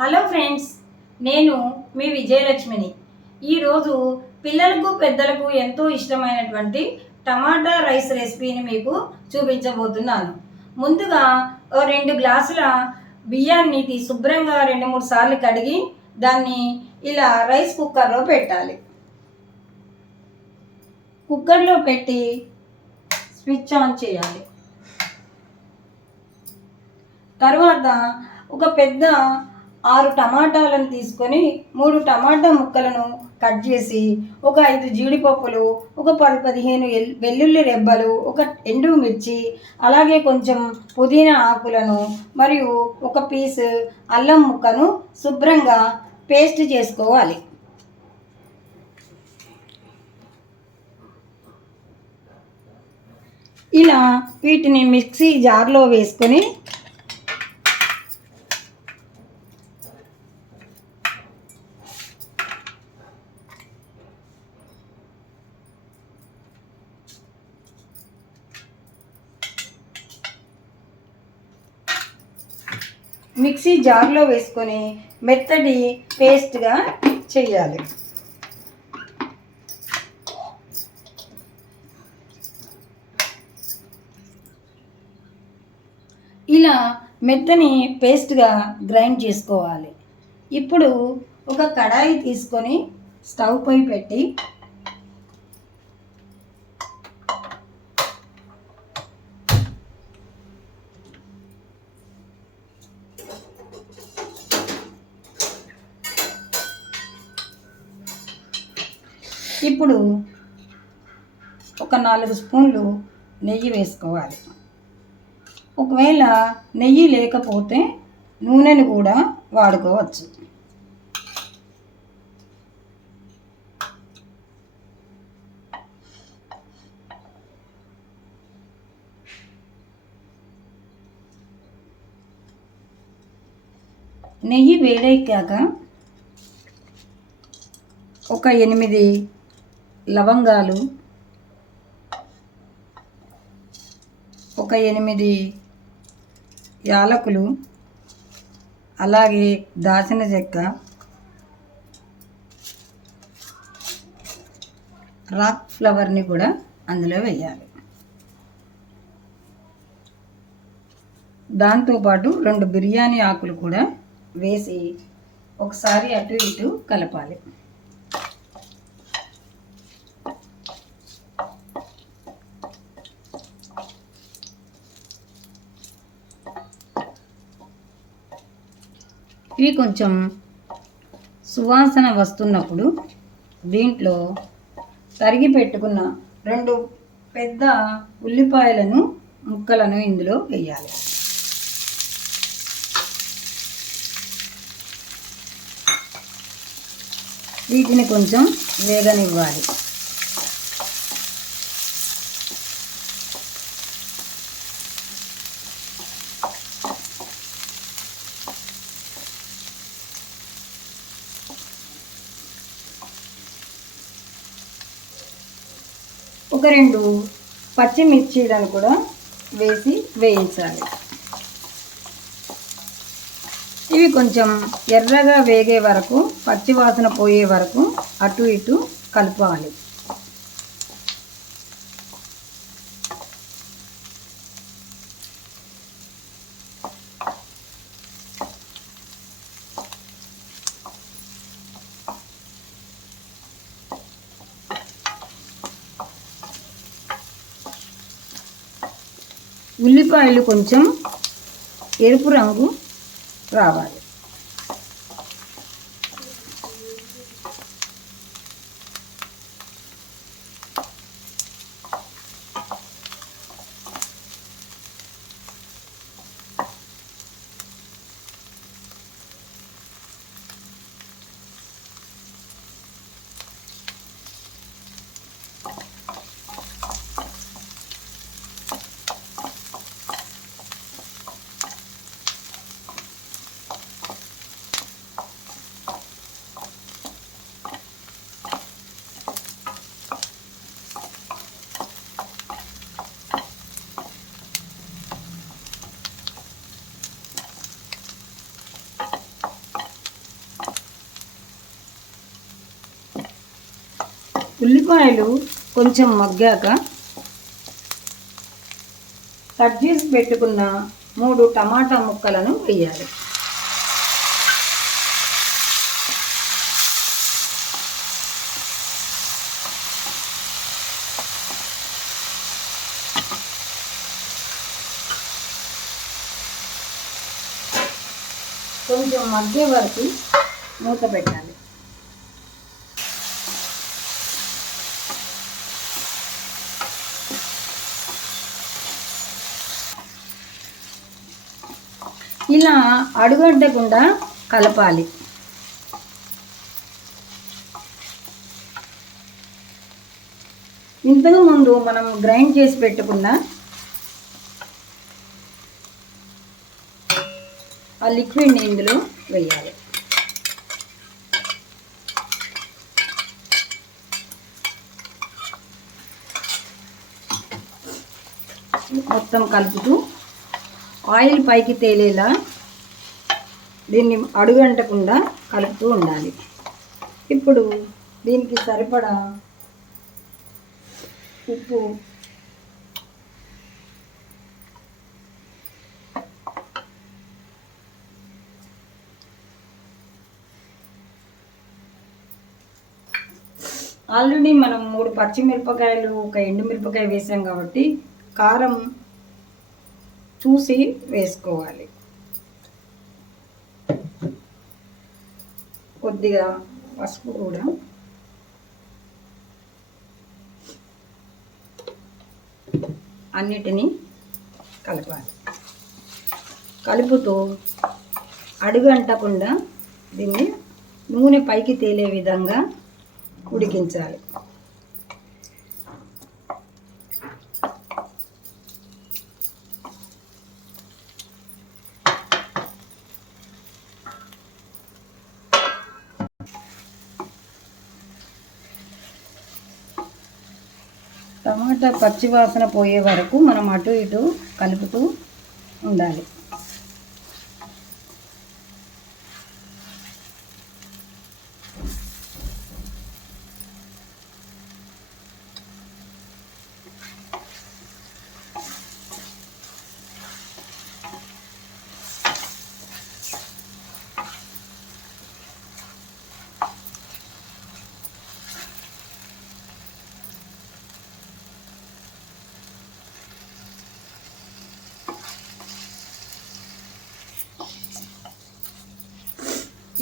Hello friends, నేను మీ విజయలక్ష్మిని. ఈరోజు పిల్లలకు పెద్దలకు ఎంతో ఇష్టమైనటువంటి టమాటా రైస్ రెసిపీని మీకు చూపించబోతున్నాను. ముందుగా 2 గ్లాసుల బియ్యాన్ని శుభ్రంగా 2-3 సార్లు కడిగి దాన్ని ఇలా రైస్ కుక్కర్లో పెట్టాలి. కుక్కర్లో పెట్టి స్విచ్ ఆన్ చేయాలి. తర్వాత ఒక పెద్ద 6 టమాటాలను తీసుకొని 3 టమాటా ముక్కలను కట్ చేసి, ఒక 5 జీడిపప్పులు, ఒక 10-15 వెల్లుల్లి రెబ్బలు, ఒక ఎండుమిర్చి, అలాగే కొంచెం పుదీనా ఆకులను మరియు ఒక పీసు అల్లం ముక్కను శుభ్రంగా పేస్ట్ చేసుకోవాలి. ఇలా వీటిని మిక్సీ జార్లో వేసుకొని మెత్తటి పేస్ట్గా చేయాలి. ఇలా మెత్తని పేస్ట్గా గ్రైండ్ చేసుకోవాలి. ఇప్పుడు ఒక కడాయి తీసుకొని స్టవ్ పై పెట్టి ఇప్పుడు ఒక 4 స్పూన్లు నెయ్యి వేసుకోవాలి. ఒకవేళ నెయ్యి లేకపోతే నూనెను కూడా వాడుకోవచ్చు. నెయ్యి వేడెక్కాక ఒక 8 లవంగాలు, ఒక 8 యాలకులు, అలాగే దాచిన చెక్క, రాక్ ఫ్లవర్ని కూడా అందులో వేయాలి. దాంతోపాటు 2 బిర్యానీ ఆకులు కూడా వేసి ఒకసారి అటు ఇటు కలపాలి. ఇవి కొంచెం సువాసన వస్తున్నప్పుడు దీంట్లో తరిగి పెట్టుకున్న 2 పెద్ద ఉల్లిపాయలను ముక్కలను ఇందులో వేయాలి. వీటిని కొంచెం వేగనివ్వాలి. ఒక 2 పచ్చిమిర్చీలను కూడా వేసి వేయించాలి. ఇవి కొంచెం ఎర్రగా వేగే వరకు, పచ్చివాసన పోయే వరకు అటు ఇటు కలపాలి. ఉల్లిపాయలు కొంచెం ఎరుపు రంగు రావాలి. ఉల్లిపాయలు కొంచెం మగ్గాక కట్ చేసి పెట్టుకున్న 3 టమాటా ముక్కలను వేయాలి. కొంచెం మగ్గే వరకు మూత పెట్టాలి. ఇలా అడుగంటకుండా కలపాలి. ఇంతకు ముందు మనం గ్రైండ్ చేసి పెట్టుకున్న ఆ లిక్విడ్ని ఇందులో వేయాలి. మొత్తం కలుపుతూ ఆయిల్ పైకి తేలేలా దీన్ని అడుగంటకుండా కలుపుతూ ఉండాలి. ఇప్పుడు దీనికి సరిపడా ఉప్పు, ఆల్రెడీ మనం 3 పచ్చిమిరపకాయలు 1 ఎండుమిరపకాయ వేసాం కాబట్టి కారం చూసి వేసుకోవాలి. కొద్దిగా పసుపు కూడా, అన్నిటినీ కలపాలి. కలుపుతూ అడుగంటకుండా దీన్ని నూనె పైకి తేలే విధంగా ఉడికించాలి. టమాటా పచ్చివాసన పోయే వరకు మనం అటు ఇటు కలుపుతూ ఉండాలి.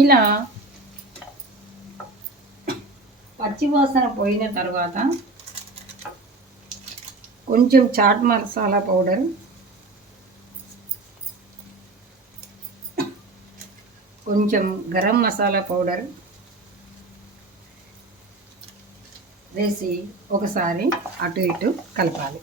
ఇలా పచ్చివాసన పోయిన తర్వాత కొంచెం చాట్ మసాలా పౌడర్, కొంచెం గరం మసాలా పౌడర్ వేసి ఒకసారి అటు ఇటు కలపాలి.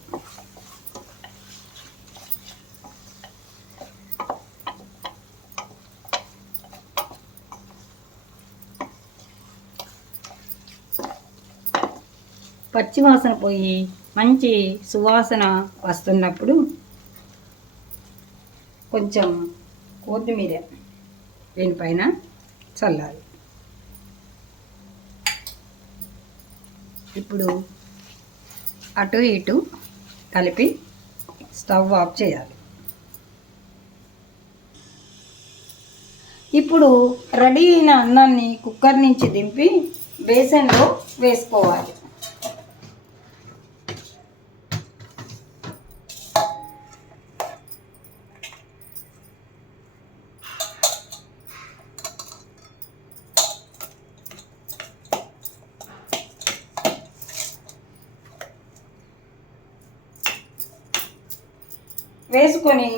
పచ్చివాసన పోయి మంచి సువాసన వస్తున్నప్పుడు కొంచెం కొత్తిమీర దీనిపైన చల్లాలి. ఇప్పుడు అటు ఇటు కలిపి స్టవ్ ఆఫ్ చేయాలి. ఇప్పుడు రెడీ అయిన అన్నాన్ని కుక్కర్ నుంచి దింపి బేసన్లో వేసుకోవాలి. వేసుకొని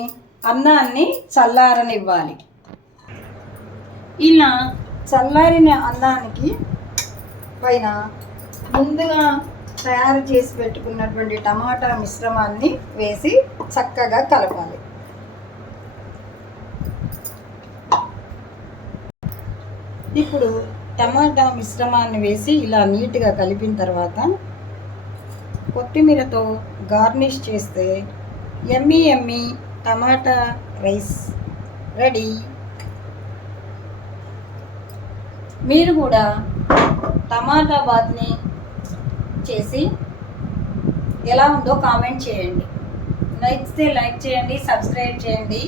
అన్నాన్ని చల్లారనివ్వాలి. ఇలా చల్లారిన అన్నానికి పైన ముందుగా తయారు చేసి పెట్టుకున్నటువంటి టమాటా మిశ్రమాన్ని వేసి చక్కగా కలపాలి. ఇప్పుడు టమాటా మిశ్రమాన్ని వేసి ఇలా నీట్గా కలిపిన తర్వాత కొత్తిమీరతో గార్నిష్ చేస్తే యమ్మీ యమ్మీ టమాటా రైస్ రెడీ. మీరు కూడా టమాటా బాత్ని చేసి ఎలా ఉందో కామెంట్ చేయండి. నచ్చితే లైక్ చేయండి, సబ్స్క్రైబ్ చేయండి.